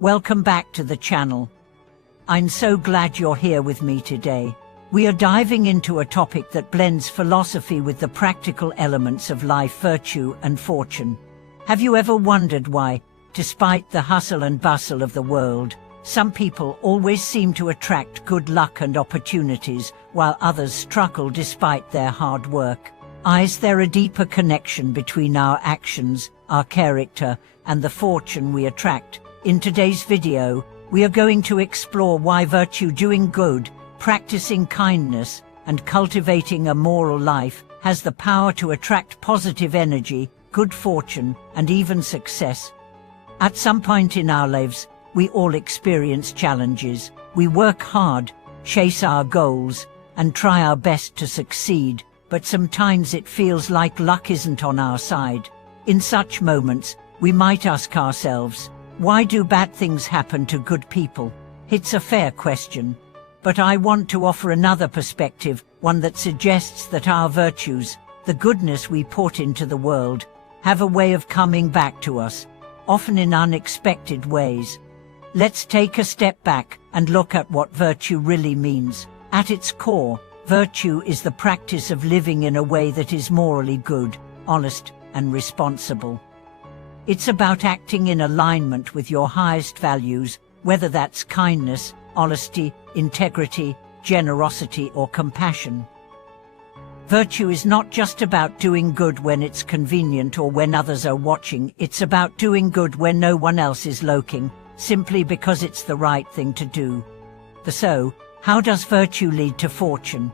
Welcome back to the channel. I'm so glad you're here with me today. We are diving into a topic that blends philosophy with the practical elements of life, virtue and fortune. Have you ever wondered why, despite the hustle and bustle of the world, some people always seem to attract good luck and opportunities, while others struggle despite their hard work? Is there a deeper connection between our actions, our character, and the fortune we attract? In today's video, we are going to explore why virtue, doing good, practicing kindness, and cultivating a moral life has the power to attract positive energy, good fortune, and even success. At some point in our lives, we all experience challenges. We work hard, chase our goals, and try our best to succeed, but sometimes it feels like luck isn't on our side. In such moments, we might ask ourselves, why do bad things happen to good people? It's a fair question. But I want to offer another perspective, one that suggests that our virtues, the goodness we put into the world, have a way of coming back to us, often in unexpected ways. Let's take a step back and look at what virtue really means. At its core, virtue is the practice of living in a way that is morally good, honest, and responsible. It's about acting in alignment with your highest values, whether that's kindness, honesty, integrity, generosity, or compassion. Virtue is not just about doing good when it's convenient or when others are watching. It's about doing good when no one else is looking, simply because it's the right thing to do. So, how does virtue lead to fortune?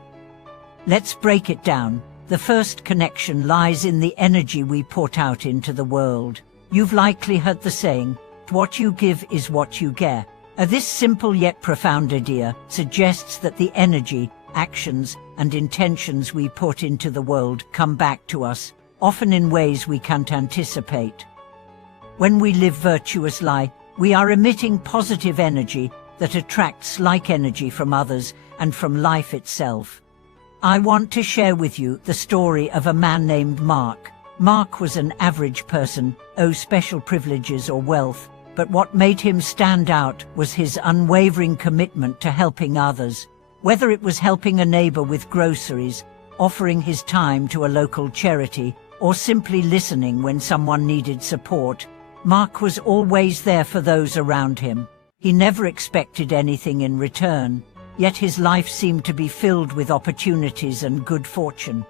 Let's break it down. The first connection lies in the energy we put out into the world. You've likely heard the saying, what you give is what you get. This simple yet profound idea suggests that the energy, actions, and intentions we put into the world come back to us, often in ways we can't anticipate. When we live virtuous life, we are emitting positive energy that attracts like energy from others and from life itself. I want to share with you the story of a man named Mark. Mark was an average person, no special privileges or wealth, but what made him stand out was his unwavering commitment to helping others. Whether it was helping a neighbor with groceries, offering his time to a local charity, or simply listening when someone needed support, Mark was always there for those around him. He never expected anything in return, yet his life seemed to be filled with opportunities and good fortune.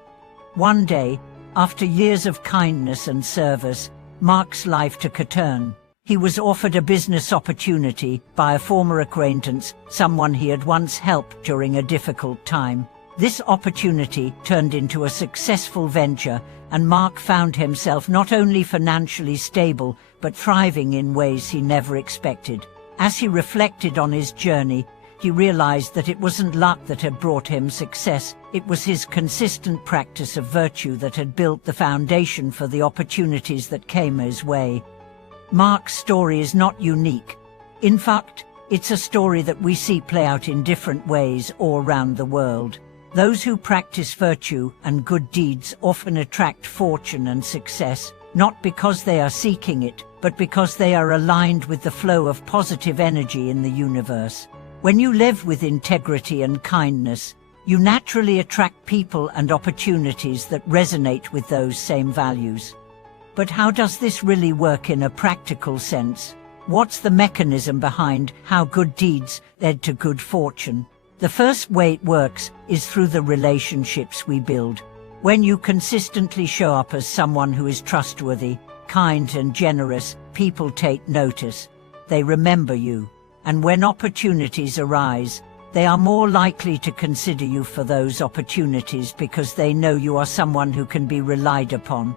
One day, after years of kindness and service, Mark's life took a turn. He was offered a business opportunity by a former acquaintance, someone he had once helped during a difficult time. This opportunity turned into a successful venture, and Mark found himself not only financially stable, but thriving in ways he never expected. As he reflected on his journey, he realized that it wasn't luck that had brought him success, it was his consistent practice of virtue that had built the foundation for the opportunities that came his way. Mark's story is not unique. In fact, it's a story that we see play out in different ways all around the world. Those who practice virtue and good deeds often attract fortune and success, not because they are seeking it, but because they are aligned with the flow of positive energy in the universe. When you live with integrity and kindness, you naturally attract people and opportunities that resonate with those same values. But how does this really work in a practical sense? What's the mechanism behind how good deeds lead to good fortune? The first way it works is through the relationships we build. When you consistently show up as someone who is trustworthy, kind and generous, people take notice. They remember you. And when opportunities arise, they are more likely to consider you for those opportunities because they know you are someone who can be relied upon.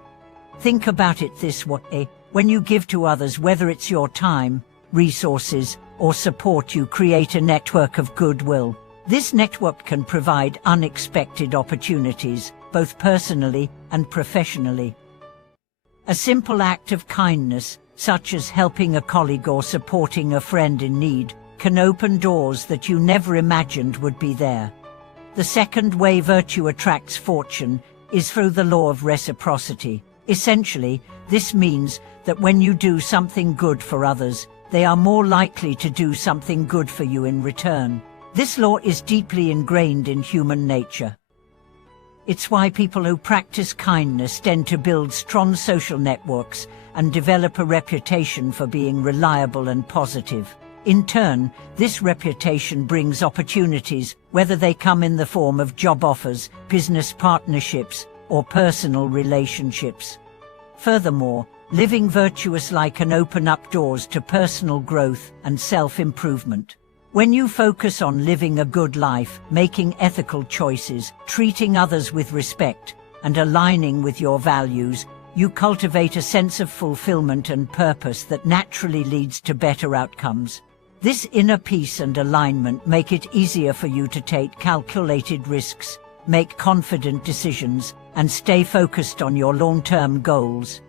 Think about it this way. When you give to others, whether it's your time, resources, or support, you create a network of goodwill. This network can provide unexpected opportunities, both personally and professionally. A simple act of kindness, such as helping a colleague or supporting a friend in need, can open doors that you never imagined would be there. The second way virtue attracts fortune is through the law of reciprocity. Essentially, this means that when you do something good for others, they are more likely to do something good for you in return. This law is deeply ingrained in human nature. It's why people who practice kindness tend to build strong social networks and develop a reputation for being reliable and positive. In turn, this reputation brings opportunities, whether they come in the form of job offers, business partnerships, or personal relationships. Furthermore, living virtuously can open up doors to personal growth and self-improvement. When you focus on living a good life, making ethical choices, treating others with respect, and aligning with your values, you cultivate a sense of fulfillment and purpose that naturally leads to better outcomes. This inner peace and alignment make it easier for you to take calculated risks, make confident decisions, and stay focused on your long-term goals.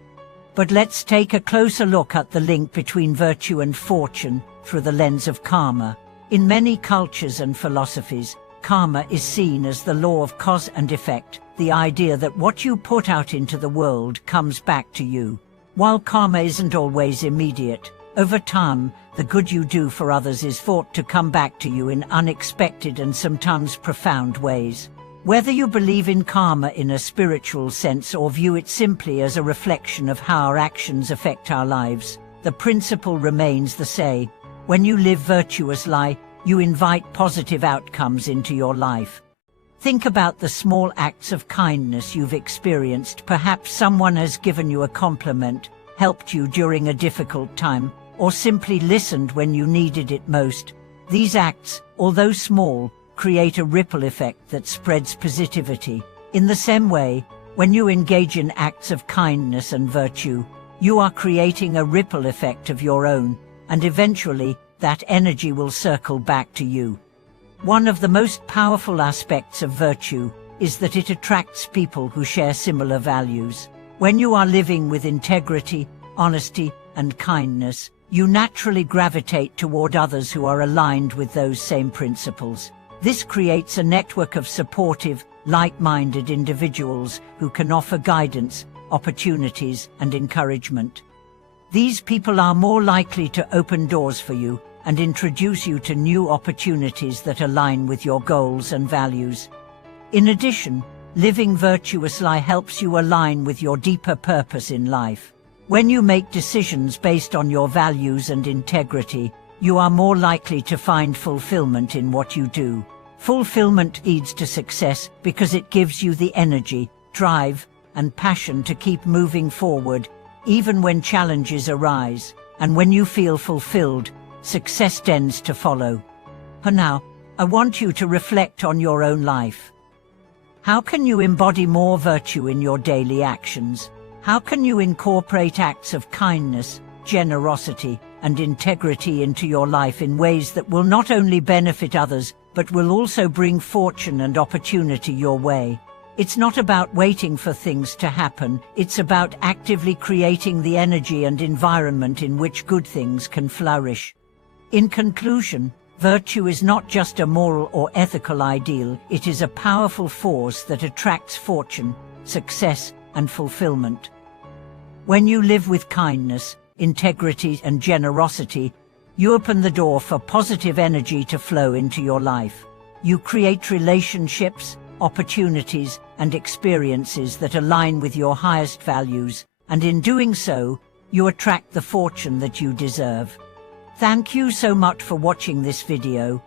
But let's take a closer look at the link between virtue and fortune through the lens of karma. In many cultures and philosophies, karma is seen as the law of cause and effect, the idea that what you put out into the world comes back to you. While karma isn't always immediate, over time, the good you do for others is thought to come back to you in unexpected and sometimes profound ways. Whether you believe in karma in a spiritual sense or view it simply as a reflection of how our actions affect our lives, the principle remains the same. When you live virtuously, you invite positive outcomes into your life. Think about the small acts of kindness you've experienced. Perhaps someone has given you a compliment, helped you during a difficult time, or simply listened when you needed it most. These acts, although small, create a ripple effect that spreads positivity. In the same way, when you engage in acts of kindness and virtue, you are creating a ripple effect of your own, and eventually, that energy will circle back to you. One of the most powerful aspects of virtue is that it attracts people who share similar values. When you are living with integrity, honesty, and kindness, you naturally gravitate toward others who are aligned with those same principles. This creates a network of supportive, like-minded individuals who can offer guidance, opportunities, and encouragement. These people are more likely to open doors for you and introduce you to new opportunities that align with your goals and values. In addition, living virtuously helps you align with your deeper purpose in life. When you make decisions based on your values and integrity, you are more likely to find fulfillment in what you do. Fulfillment leads to success because it gives you the energy, drive, and passion to keep moving forward, even when challenges arise. And when you feel fulfilled, success tends to follow. For now, I want you to reflect on your own life. How can you embody more virtue in your daily actions? How can you incorporate acts of kindness, generosity, and integrity into your life in ways that will not only benefit others, but will also bring fortune and opportunity your way? It's not about waiting for things to happen, it's about actively creating the energy and environment in which good things can flourish. In conclusion, virtue is not just a moral or ethical ideal, it is a powerful force that attracts fortune, success, and fulfillment. When you live with kindness, integrity, and generosity, you open the door for positive energy to flow into your life. You create relationships, opportunities, and experiences that align with your highest values, and in doing so, you attract the fortune that you deserve. Thank you so much for watching this video.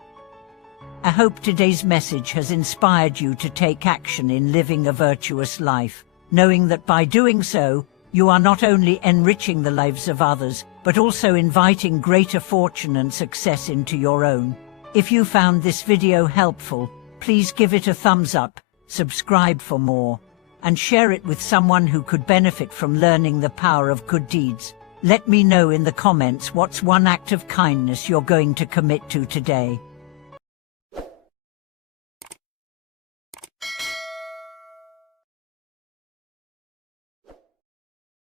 I hope today's message has inspired you to take action in living a virtuous life, knowing that by doing so, you are not only enriching the lives of others, but also inviting greater fortune and success into your own. If you found this video helpful, please give it a thumbs up, subscribe for more, and share it with someone who could benefit from learning the power of good deeds. Let me know in the comments what's one act of kindness you're going to commit to today.